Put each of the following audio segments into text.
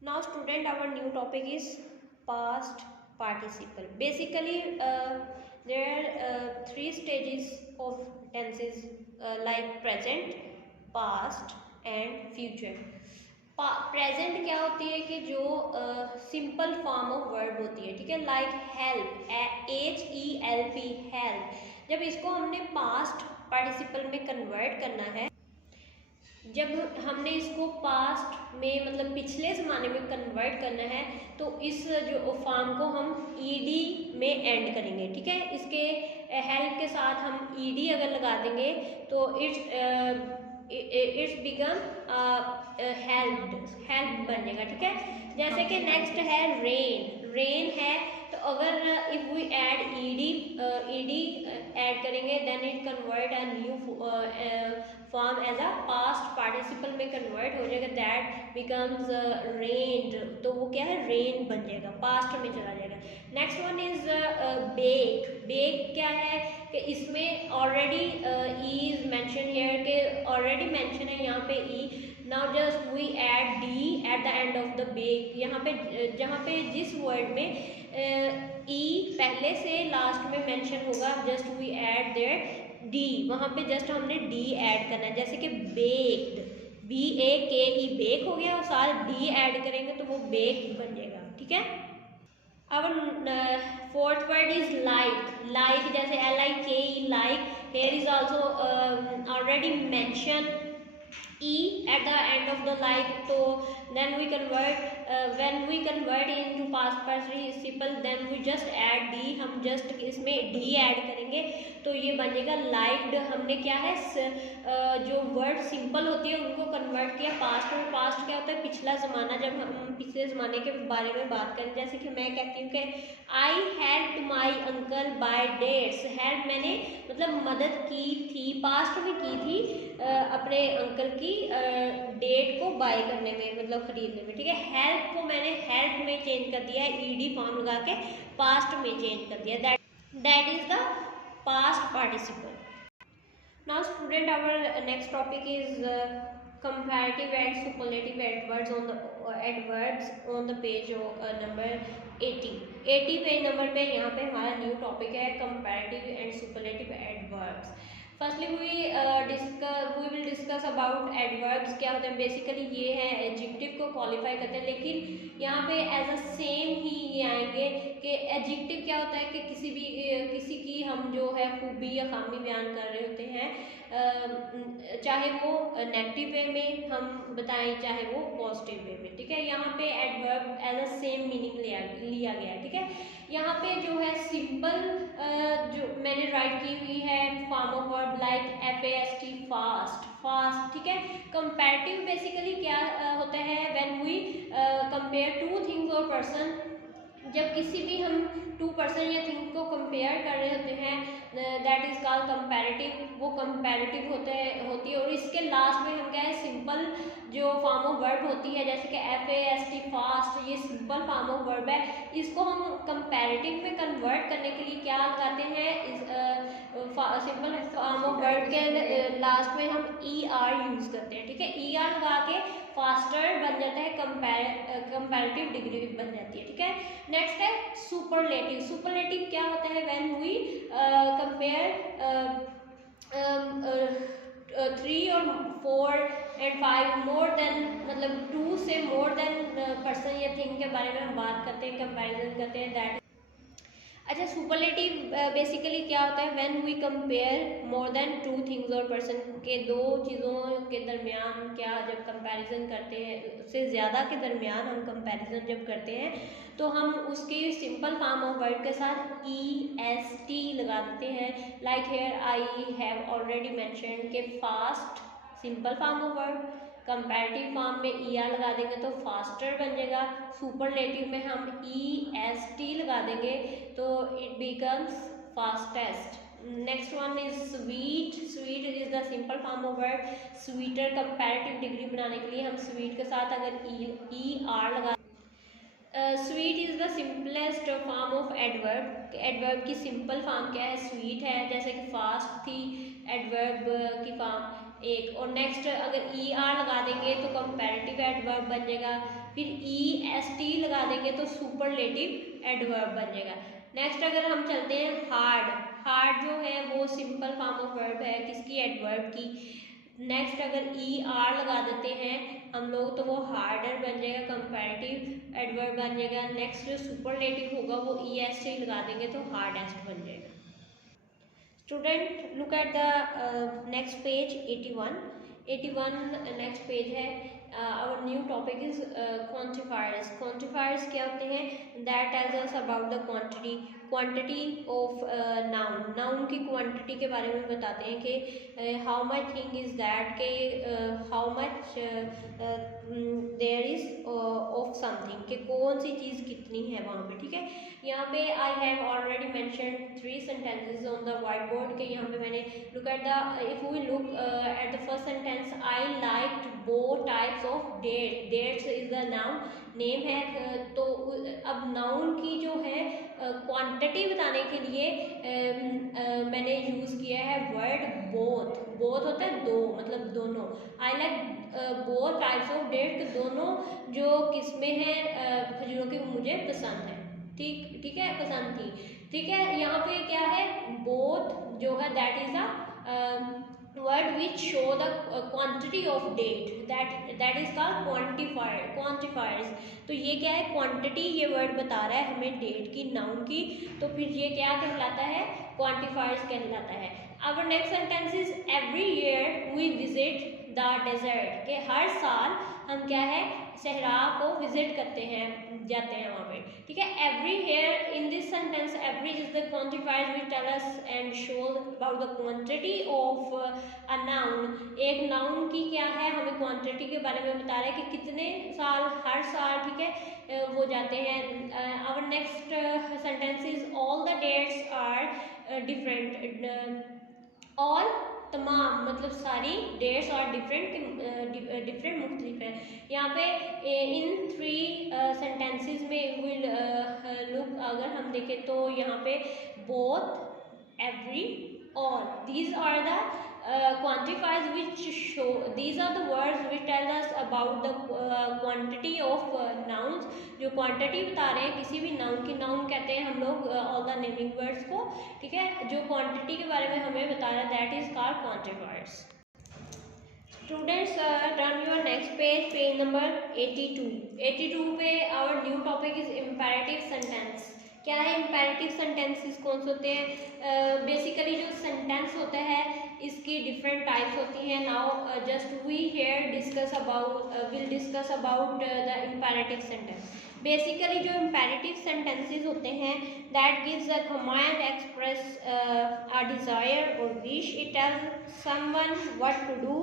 Now student, our new topic is past participle. Basically there are three stages of tenses like present, past and future. Present क्या होती है कि जो simple form of word होती है, ठीक है, लाइक हेल्प, HELP, हेल्प। जब इसको हमने पास्ट पार्टिसिपल में कन्वर्ट करना है, जब हमने इसको पास्ट में मतलब पिछले ज़माने में कन्वर्ट करना है, तो इस जो फॉर्म को हम ईडी में एंड करेंगे, ठीक है। इसके हेल्प के साथ हम ईडी अगर लगा देंगे तो इट्स बिकम हेल्प बन जाएगा, ठीक है। जैसे कि नेक्स्ट है रेन, रेन है, तो अगर if we add ED add करेंगे then it convert a new form as a past participle में कन्वर्ट हो जाएगा, दैट बिकम्स रेन्ड, तो वो क्या है, रेन बन जाएगा, पास्ट में चला जाएगा। Next one is bake. Bake क्या है कि इसमें already E is mention here, के ऑलरेडी मेंशन है यहाँ पे E. Now just we add D at the end of the bake. यहाँ पे जहाँ पे जिस वर्ड में ई पहले से लास्ट में मेंशन होगा, just we add there D, वहाँ पे जस्ट हमने डी ऐड करना है। जैसे कि बेक्ड, BAKE, बेक हो गया, और साथ डी ऐड करेंगे तो वो बेक बन जाएगा, ठीक है। अब fourth word is like. Like जैसे LIKE, like, here is also already mention e at the end of the like, so then we convert when we convert into past participle then we just add d, हम just इसमें d add करेंगे तो ये बनेगा liked. हमने क्या है जो वर्ड सिंपल होती है उनको कन्वर्ट किया पास्ट में। पास्ट क्या होता है, पिछला ज़माना, जब हम पिछले ज़माने के बारे में बात करें, जैसे कि मैं कहती हूँ कि I help my uncle by dates. Help मैंने मतलब मदद की थी, पास्ट में की थी अपने अंकल की डेट को बाय करने में, मतलब खरीदने में, ठीक है। हेल्प को मैंने हेल्प में चेंज कर दिया है, ईडी फॉर्म लगा के पास्ट में चेंज कर दिया, that is the past participle. Now student, our next topic is comparative and superlative adverbs on the page number 80 page number पे। यहाँ पे हमारा न्यू टॉपिक है comparative and superlative adverbs। Firstly we will discuss about adverbs क्या होते हैं। Basically ये है एडजेक्टिव को क्वालिफाई करते हैं, लेकिन यहाँ पे एज अ सेम ही ये आएंगे कि एडजेक्टिव क्या होता है कि किसी की हम जो है खूबी या खामी बयान कर रहे होते हैं, चाहे वो नेगेटिव वे में हम बताएं चाहे वो पॉजिटिव वे में, ठीक है। यहाँ पे adverb as a same meaning लिया गया है, ठीक है। यहाँ पे जो है सिंपल जो मैंने राइट की हुई है form of word like FAST, fast, fast, ठीक है। कंपैरेटिव बेसिकली क्या होता है, when we compare two things और पर्सन, जब किसी भी हम टू पर्सन या थिंग को कंपेयर कर रहे होते हैं, दैट इज कॉल्ड कंपैरेटिव, वो कंपैरेटिव होती है। और इसके लास्ट में हम क्या है, सिंपल जो फॉर्म ऑफ वर्ब होती है, जैसे कि FAST, फास्ट, ये सिंपल फॉर्म ऑफ वर्ब है। इसको हम कंपैरेटिव में कन्वर्ट करने के लिए क्या लगाते हैं, सिंपल फॉर्म ऑफ वर्ब के लास्ट में हम ER यूज करते हैं, ठीक है। ER लगा के फास्टर बन जाता है, कंपैरेटिव डिग्री बन जाती है, ठीक है। नेक्स्ट है सुपरलेटिव। सुपरलेटिव क्या होता है, व्हेन वी कंपेयर 3 और 4 एंड 5 मोर देन, मतलब 2 से मोर देन पर्सन या थिंग के बारे में हम बात करते हैं, कंपैरिजन करते हैं, दैट। अच्छा, सुपरलेटिव बेसिकली क्या होता है, when we compare more than 2 things और पर्सन, के दो चीज़ों के दरमियान क्या जब कंपैरिजन करते हैं, उससे ज़्यादा के दरमियान हम कंपैरिजन जब करते हैं तो हम उसके सिंपल फॉर्म ऑफ वर्ड के साथ EST लगा देते हैं। Like here I have already mentioned के fast simple form of word, comparative form में ER लगा देंगे तो फास्टर बन जाएगा, सुपरलेटिव में हम EST लगा देंगे तो it becomes fastest. Next one is sweet. Sweet is the simple form of word, sweeter. Comparative degree बनाने के लिए हम स्वीट के साथ अगर ER लगा, sweet is the simplest form of adverb. Adverb की सिंपल फॉर्म क्या है, स्वीट है। जैसे कि फास्ट थी एडवर्ब की फॉर्म, एक। और नेक्स्ट अगर ई आर लगा देंगे तो कंपैरेटिव एडवर्ब बन जाएगा, फिर ई एस टी लगा देंगे तो सुपरलेटिव एडवर्ब बन जाएगा। नेक्स्ट अगर हम चलते हैं हार्ड, हार्ड जो है वो सिंपल फॉर्म ऑफ वर्ब है किसकी, एडवर्ब की। नेक्स्ट अगर ई आर लगा देते हैं हम लोग तो वो हार्डर बन जाएगा, कंपैरेटिव एडवर्ब बन जाएगा। नेक्स्ट जो सुपरलेटिव होगा वो ई एस टी लगा देंगे तो हार्डेस्ट बन जाएगा। Student look at the next page 81। 81 next page है। Our new topic is quantifiers. Quantifiers क्या होते हैं, that tells us about the quantity, quantity of noun, noun की क्वांटिटी के बारे में बताते हैं कि how much thing is that, के how much there is of something, कि कौन सी चीज़ कितनी है वहाँ पे, ठीक है। यहाँ पे I have already mention 3 sentences on the white board के यहाँ पे मैंने look at the, if we look at the first sentence, I liked both types of dates, dates is the noun, name है। तो अब नाउन की जो है क्वांटिटी बताने के लिए मैंने यूज़ किया है वर्ड बोथ। बोथ होता है दो, मतलब दोनों। I like both types of dates, दोनों जो किस्में हैं खजूरों की मुझे पसंद है, ठीक ठीक है, पसंद थी, ठीक है। यहाँ पे क्या है, बोथ जो है that is a word which show the quantity of date, that is called quantifier, quantifiers. तो ये क्या है, क्वांटिटी ये वर्ड बता रहा है हमें डेट की, नाउन की, तो फिर ये क्या कहलाता है, क्वांटिफायर्स कहलाता है। Our next sentence is every year we visit the desert, के हर साल हम क्या है, सहरा को विजिट करते हैं, जाते हैं वहाँ पे, ठीक है। Every here in this sentence, every is the quantifier which tell us and shows about the quantity of a noun. एक नाउन की क्या है, हमें क्वांटिटी के बारे में बता रहा है कि कितने साल, हर साल, ठीक है, वो जाते हैं। Our next sentence is all the dates are different, all तमाम, मतलब सारी डेट्स और डिफरेंट मुख्तलिफ है। यहाँ पे इन 3 सेंटेंसेस में विल लुक, अगर हम देखें तो यहाँ पे both, every, all, these are the quantifiers which show, these are the words which tell us about the quantity of nouns, जो क्वांटिटी बता रहे हैं किसी भी नाउन की। नाउन कहते हैं हम लोग ऑल द नेमिंग वर्ड्स को, ठीक है। जो क्वांटिटी के बारे में हमें बता रहा है that is called quantifiers. Students turn your next page, page number 82। 82 पे our new topic is imperative sentence. क्या है इम्पेरेटिव सेंटेंसेस, कौन से होते हैं, बेसिकली जो सेंटेंस होता है इसकी डिफरेंट टाइप्स होती हैं। Now just we here discuss about, will discuss about the imperative sentence. Basically जो इम्पेरेटिव सेंटेंसेस होते हैं that gives a command, express a desire और wish, it tells someone what to do,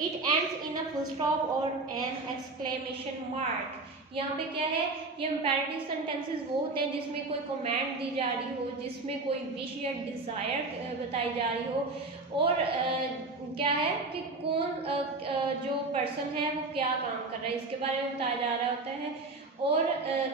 it ends in a full stop और an exclamation mark. यहाँ पे क्या है, ये इम्पेरेटिव सेंटेंसेस वो होते हैं जिसमें कोई कमांड दी जा रही हो, जिसमें कोई विश या डिज़ायर बताई जा रही हो, और क्या है कि कौन जो पर्सन है वो क्या काम कर रहा है इसके बारे में बताया जा रहा होता है। और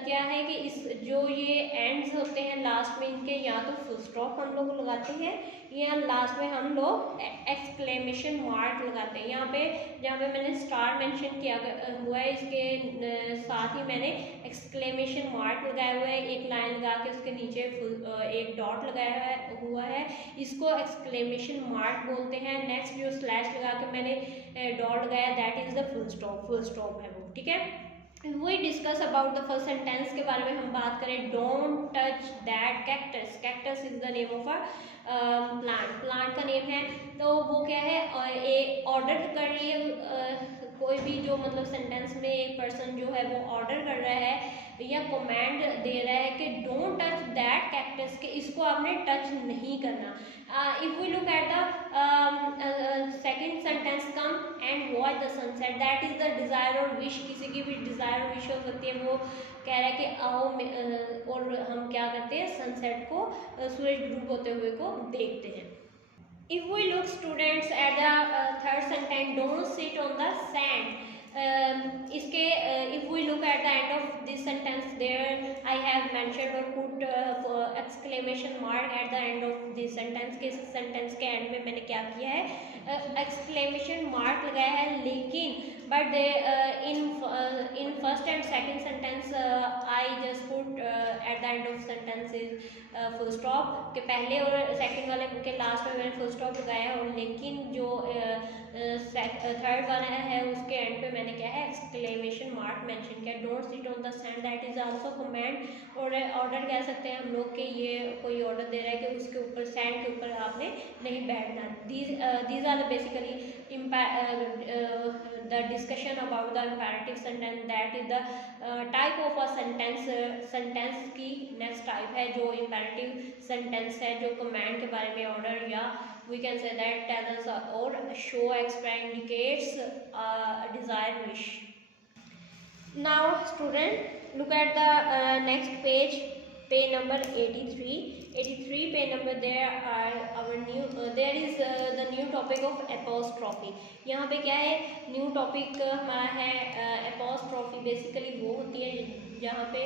क्या है कि इस जो ये एंड्स होते हैं लास्ट में इनके, या तो फुल स्टॉप हम लोग लगाते हैं या लास्ट में हम लोग एक्सक्लेमेशन मार्क लगाते हैं। यहाँ पे जहाँ पे मैंने स्टार मेंशन किया हुआ है इसके साथ ही मैंने एक्सक्लेमेशन मार्क लगाया हुआ है, एक लाइन लगा के उसके नीचे एक डॉट लगाया हुआ है, इसको एक्सक्लेमेशन मार्क बोलते हैं। नेक्स्ट जो स्लैश लगा के मैंने डॉट लगाया that is the full stop, full stop है वो, ठीक है। वही discuss about the first sentence के बारे में हम बात करें, don't touch that cactus, cactus is the name of a plant, plant का नेम है। तो वो क्या है, ऑर्डर कर रही है कोई भी, जो मतलब सेंटेंस में एक पर्सन जो है वो ऑर्डर कर रहा है या कमांड दे रहा है कि डोंट टच दैट कैक्टस, के इसको आपने टच नहीं करना। If we look at the second sentence, come and watch the sunset, that is the desire और विश, किसी की भी डिजायर और विश हो सकती है। वो कह रहा है कि आओ और हम क्या करते हैं, सनसेट को, सूरज डूब होते हुए को देखते हैं। If we look students at the third sentence, don't sit on the sand, इसके if we look at the end of this sentence there I have mentioned और put exclamation mark at the end of this sentence के sentence के end में मैंने क्या किया है exclamation mark लगाया है, लेकिन but in first and second sentence I just put at the end of sentences full stop के पहले और सेकंड वाले के लास्ट में मैंने full stop लगाया है, और लेकिन जो थर्ड वाला है उसके एंड पे मैंने क्या है एक्सक्लेमेशन मार्क मेंशन किया। Don't sit on the sand that is also commend, और ऑर्डर कह सकते हैं हम लोग कि ये कोई ऑर्डर दे रहा है कि उसके ऊपर सैंड के ऊपर आपने नहीं बैठना। these are the basically the discussion about the imperative sentence, that is the type of a sentence sentence की next type है जो imperative sentence है, जो command के बारे में order या we can say that tell us or show express indicates desire wish. Now student look at the next page number 83 page number. There are our new there is the new topic of apostrophe. यहाँ पे क्या है new topic हमारा है apostrophe। Basically वो होती है जहाँ पे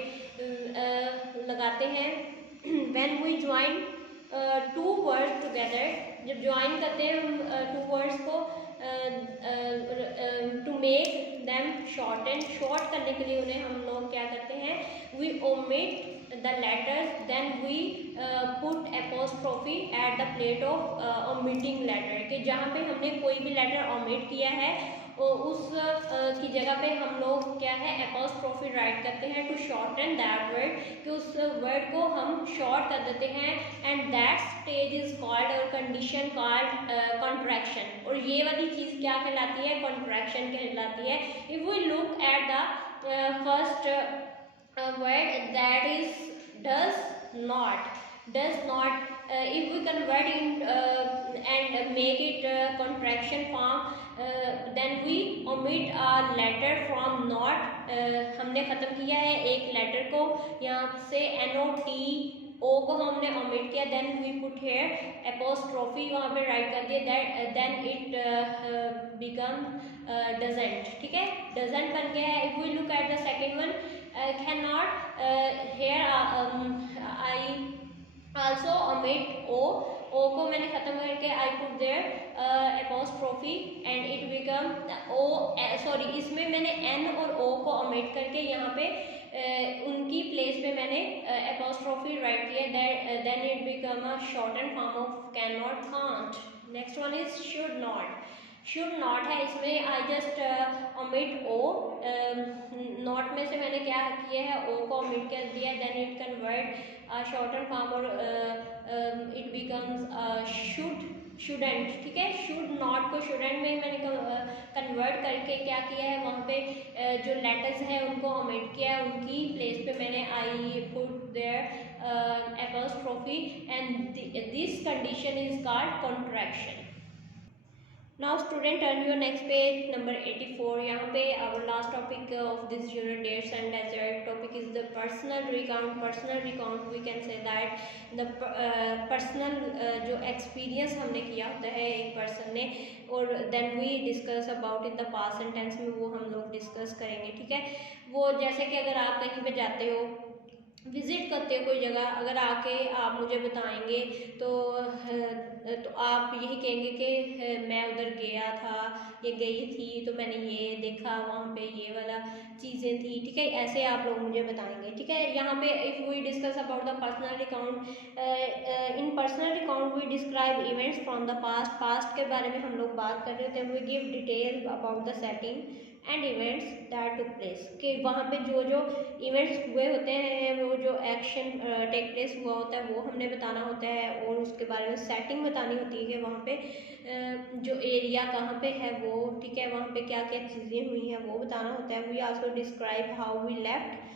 लगाते हैं when we join two words together, जब ज्वाइन करते हैं हम टू वर्ड्स को to make them shorten, short करने के लिए उन्हें हम लोग क्या करते हैं we omit the letters then we put apostrophe at the place of omitting letter, कि जहाँ पे हमने कोई भी लेटर ओमिट किया है उस की जगह पे हम लोग क्या है एपोस्ट्रोफी राइट करते हैं टू शॉर्टन दैट वर्ड, कि उस वर्ड को हम शॉर्ट कर देते हैं, and that stage is called और कंडीशन कॉल्ड कॉन्ट्रैक्शन। और ये वाली चीज़ क्या कहलाती है कॉन्ट्रैक्शन कहलाती है। If we look at the first word that is does not if we convert in and make it contraction form then we omit a letter from not हमने ख़त्म किया है एक लेटर को, यहाँ से not ओ को हमने omit किया, then we put here apostrophe वहाँ पे राइट कर दिया, that then it become doesn't, ठीक है doesn't बन गया है। if we look at the second one cannot here I also omit ओ को मैंने ख़त्म करके I put there apostrophe and it become oh sorry इसमें मैंने N और O को omit करके यहाँ पे उनकी प्लेस पे मैंने apostrophe राइट किया, then it become a shortened form of cannot, can't. next one is should not है, इसमें I just omit O, not में से मैंने क्या किया है O को omit कर दिया, then it convert shortened form और it becomes shouldn't, ठीक है should not को shouldn't में मैंने कन्वर्ट करके क्या किया है वहाँ पे जो लेटर्स हैं उनको omit किया है, उनकी प्लेस पे मैंने I put there apostrophe and this condition is called contraction. Now student turn your next page number 84. यहाँ पे our last topic of this unit dates and desert topic is the personal recount. Personal recount we can say that the personal जो experience हमने किया होता है एक person ने, और then we discuss about in the past and tense में वो हम लोग discuss करेंगे, ठीक है। वो जैसे कि अगर आप कहीं पे जाते हो विज़िट करते हो कोई जगह, अगर आके आप मुझे बताएंगे तो आप यही कहेंगे कि मैं उधर गया था या गई थी तो मैंने ये देखा वहाँ पे ये वाला चीज़ें थी, ठीक है ऐसे आप लोग मुझे बताएंगे, ठीक है। यहाँ पे if we discuss about the personal account, in personal account we describe events from the past के बारे में हम लोग बात कर रहे होते हैं। We give detail about the setting and events that took place, कि वहाँ पे जो जो इवेंट्स हुए होते हैं वो जो एक्शन टेक प्लेस हुआ होता है वो हमने बताना होता है, और उसके बारे में सेटिंग बतानी होती है कि वहाँ पे जो एरिया कहाँ पे है वो, ठीक है वहाँ पे क्या क्या चीज़ें हुई हैं वो बताना होता है। We also describe how we left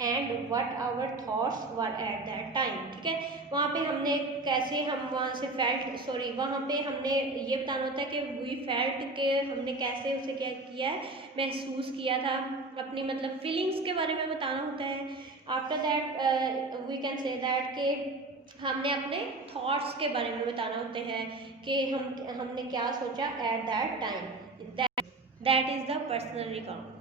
and what our thoughts were at that time, ठीक है वहाँ पे हमने कैसे हम वहाँ से वहाँ पे हमने ये बताना होता है कि वी फेल्ट के हमने कैसे उसे क्या किया है महसूस किया था, अपनी मतलब फीलिंग्स के बारे में बताना होता है। After that we can say that कि हमने अपने थॉट्स के बारे में बताना होते हैं कि हमने क्या सोचा eight that time. That is the personal account.